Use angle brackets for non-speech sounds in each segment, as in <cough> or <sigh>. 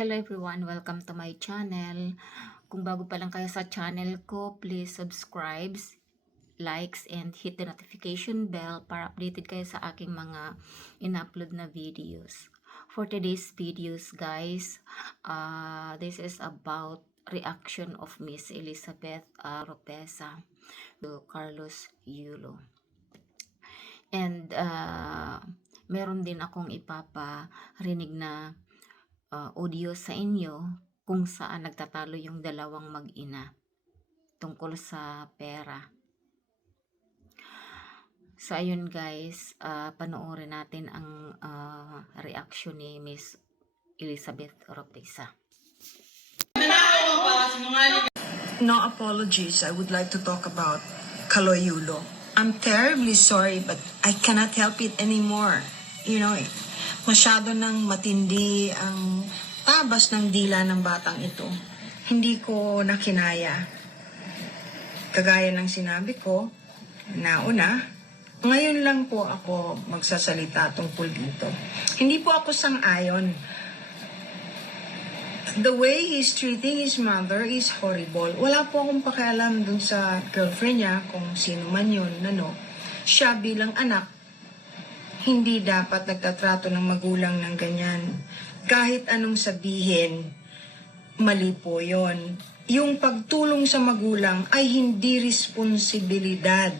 Hello everyone, welcome to my channel. Kung bago pa lang kayo sa channel ko, please subscribe, likes, and hit the notification bell para updated kayo sa aking mga in-upload na videos. For today's videos, guys, uh, this is about reaction of Miss Elizabeth uh, Ropesa to Carlos Yulo. And uh, meron din akong ipaparinig na uh, audio sa inyo kung saan nagtatalo yung dalawang mag-ina tungkol sa pera. So ayun guys, uh, panoorin natin ang uh, reaction ni Miss Elizabeth Oropesa. No apologies. I would like to talk about Kaloyulo. I'm terribly sorry, but I cannot help it anymore. You know, masyado nang matindi ang tabas ng dila ng batang ito. Hindi ko nakinaya. Kagaya ng sinabi ko, nauna, ngayon lang po ako magsasalita tungkol dito. Hindi po ako sang-ayon the way he's treating his mother is horrible. Wala po akong pakialam dun sa girlfriend niya, kung sino man yun, ano. Siya bilang anak, hindi dapat nagtatrato ng magulang ng ganyan. Kahit anong sabihin, mali po yon. Yung pagtulong sa magulang ay hindi responsibilidad.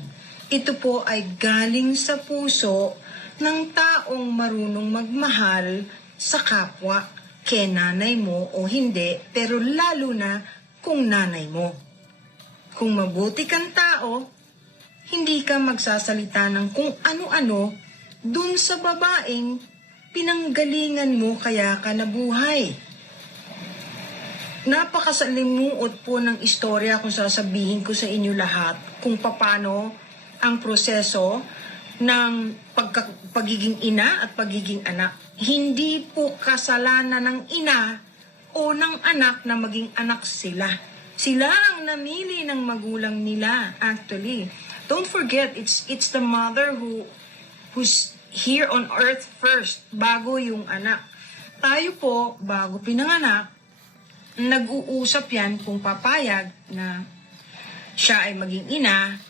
Ito po ay galing sa puso ng taong marunong magmahal sa kapwa kay nanay mo o hindi, pero lalo na kung nanay mo. Kung mabuti kang tao, hindi ka magsasalita ng kung ano-ano dun sa babaeng pinanggalingan mo kaya ka nabuhay. Napakasalimuot po ng istorya kung sasabihin ko sa inyo lahat kung paano ang proseso ng pagka, pagiging ina at pagiging anak. Hindi po kasalanan ng ina o ng anak na maging anak sila. Sila ang namili ng magulang nila actually. Don't forget it's it's the mother who who's here on earth first bago yung anak. Tayo po bago pinanganak nag-uusap yan kung papayag na siya ay maging ina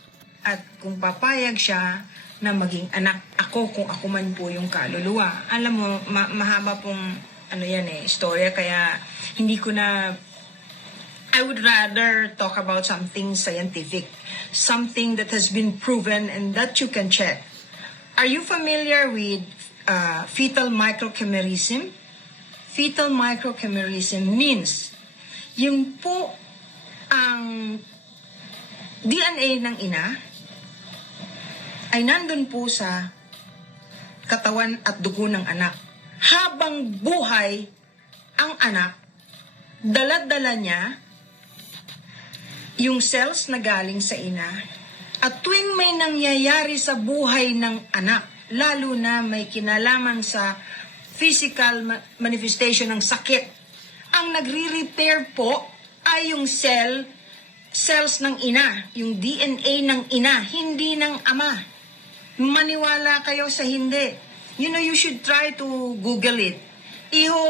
at kung papayag siya na maging anak ako kung ako man po yung kaluluwa. Alam mo, ma- mahaba pong ano yan eh, istorya kaya hindi ko na I would rather talk about something scientific, something that has been proven and that you can check. Are you familiar with uh, fetal microchimerism? Fetal microchimerism means yung po ang DNA ng ina ay nandun po sa katawan at dugo ng anak. Habang buhay ang anak, dala-dala niya yung cells na galing sa ina. At tuwing may nangyayari sa buhay ng anak, lalo na may kinalaman sa physical ma- manifestation ng sakit, ang nagre-repair po ay yung cell cells ng ina, yung DNA ng ina, hindi ng ama. Maniwala kayo sa hindi. You know, you should try to Google it. Iho,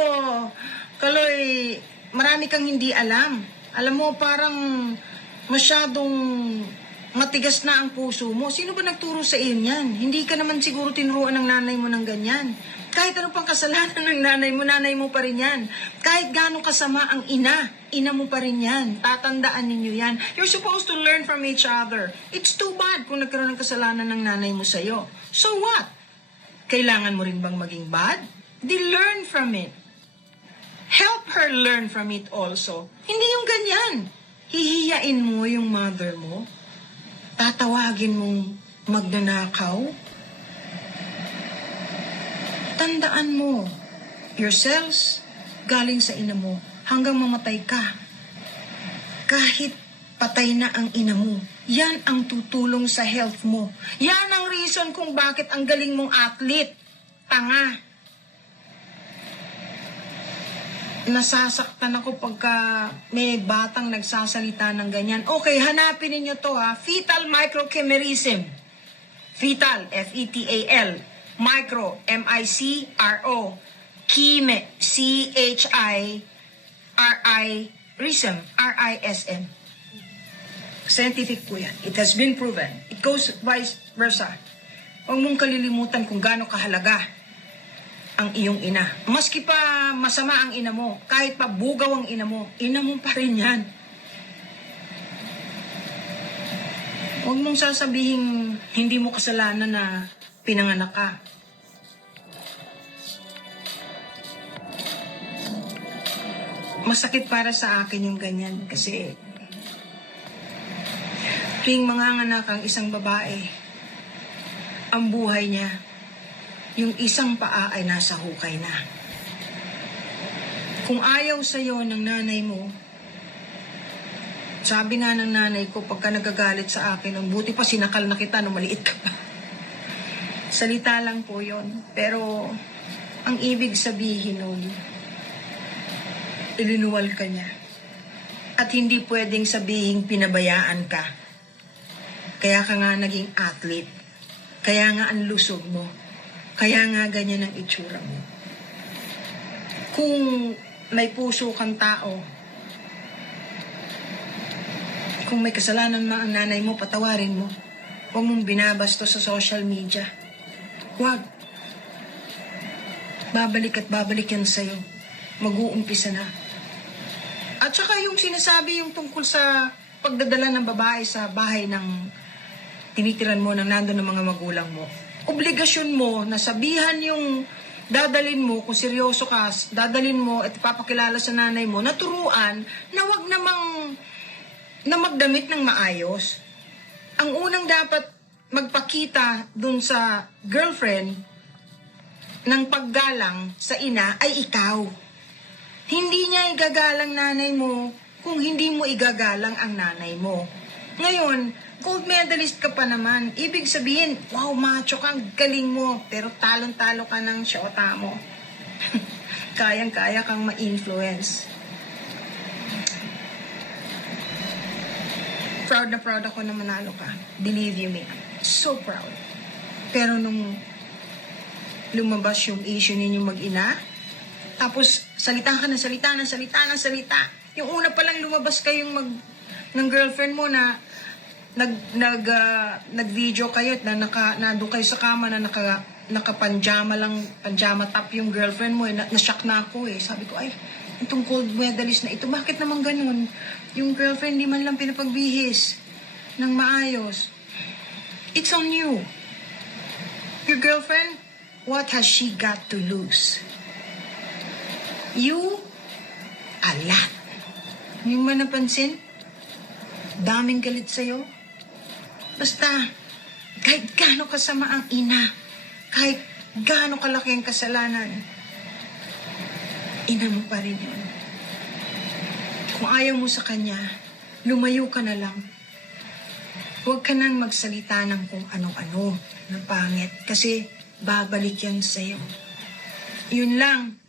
Kaloy, marami kang hindi alam. Alam mo, parang masyadong matigas na ang puso mo. Sino ba nagturo sa iyo yan? Hindi ka naman siguro tinuruan ng nanay mo ng ganyan. Kahit ano pang kasalanan <laughs> ng nanay mo, nanay mo pa rin yan. Kahit gaano kasama ang ina, ina mo pa rin yan. Tatandaan ninyo yan. You're supposed to learn from each other. It's too bad kung nagkaroon ng kasalanan ng nanay mo sa'yo. So what? Kailangan mo rin bang maging bad? Di learn from it. Help her learn from it also. Hindi yung ganyan. Hihiyain mo yung mother mo. Tatawagin mong magnanakaw. Tandaan mo, your galing sa ina mo hanggang mamatay ka. Kahit patay na ang ina mo, yan ang tutulong sa health mo. Yan ang reason kung bakit ang galing mong athlete. Tanga. Nasasaktan ako pagka may batang nagsasalita ng ganyan. Okay, hanapin ninyo to ha. Fetal microchimerism. Fetal, F-E-T-A-L. Micro, M-I-C-R-O. Chime, C-H-I R-I, RISM, R-I-S-M. Scientific po yan. It has been proven. It goes vice versa. Huwag mong kalilimutan kung gaano kahalaga ang iyong ina. Maski pa masama ang ina mo, kahit pa bugaw ang ina mo, ina mo pa rin yan. Huwag mong sasabihin hindi mo kasalanan na pinanganak ka. Masakit para sa akin yung ganyan kasi tuwing mga anak ang isang babae, ang buhay niya, yung isang paa ay nasa hukay na. Kung ayaw sa'yo ng nanay mo, sabi nga ng nanay ko, pagka nagagalit sa akin, ang buti pa sinakal na kita nung maliit ka pa. <laughs> Salita lang po yon Pero, ang ibig sabihin nun, ilinuwal ka niya. At hindi pwedeng sabihin pinabayaan ka. Kaya ka nga naging athlete. Kaya nga ang lusog mo. Kaya nga ganyan ang itsura mo. Kung may puso kang tao, kung may kasalanan man ang nanay mo, patawarin mo. Huwag mong binabasto sa social media. Huwag. Babalik at babalik yan sa'yo. Mag-uumpisa na. At saka yung sinasabi yung tungkol sa pagdadala ng babae sa bahay ng tinitiran mo ng nando ng mga magulang mo. Obligasyon mo na sabihan yung dadalin mo, kung seryoso ka, dadalin mo at ipapakilala sa nanay mo, naturuan na wag namang na magdamit ng maayos. Ang unang dapat magpakita dun sa girlfriend ng paggalang sa ina ay ikaw. Hindi niya igagalang nanay mo kung hindi mo igagalang ang nanay mo. Ngayon, gold medalist ka pa naman. Ibig sabihin, wow, macho ka, galing mo. Pero talon-talo ka ng syota mo. <laughs> Kayang-kaya kang ma-influence. Proud na proud ako na manalo ka. Believe you me. So proud. Pero nung lumabas yung issue ninyo mag-ina, tapos salita ka na salita na salita na salita. Yung una pa lang lumabas kayong mag ng girlfriend mo na nag nag ah, nag-video kayo at na naka nandoon kayo sa kama na naka naka-panjama lang, panjama top yung girlfriend mo eh. Na, na-shock na ako eh. Sabi ko, ay, itong gold medalist na ito, bakit naman ganun? Yung girlfriend di man lang pinapagbihis ng maayos. It's on you. Your girlfriend, what has she got to lose? You, a lot. Hindi mo napansin? Daming galit sa'yo. Basta, kahit gaano kasama ang ina, kahit gaano kalaki ang kasalanan, ina mo pa rin yun. Kung ayaw mo sa kanya, lumayo ka na lang. Huwag ka nang magsalita ng kung ano-ano na pangit kasi babalik yan sa'yo. Yun lang.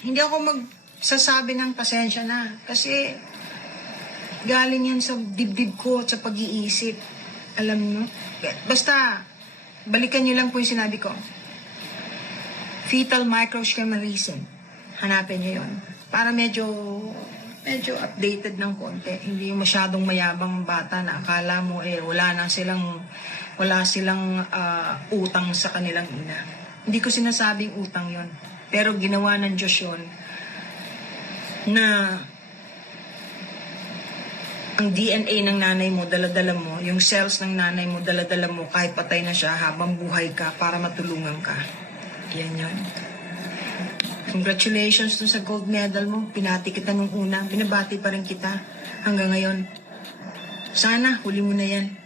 Hindi ako magsasabi ng pasensya na kasi galing yan sa dibdib ko at sa pag-iisip. Alam nyo? Basta, balikan nyo lang po yung sinabi ko. Fetal microschemarism. Hanapin nyo yun. Para medyo medyo updated ng konti. Hindi yung masyadong mayabang bata na akala mo eh wala na silang wala silang ah, utang sa kanilang ina. Hindi ko sinasabing utang yon Pero ginawa ng Diyos yun na ang DNA ng nanay mo, daladala mo, yung cells ng nanay mo, daladala mo, kahit patay na siya, habang buhay ka, para matulungan ka. Yan yun. Congratulations dun sa gold medal mo. Pinati kita nung una. Binabati pa rin kita hanggang ngayon. Sana, huli mo na yan.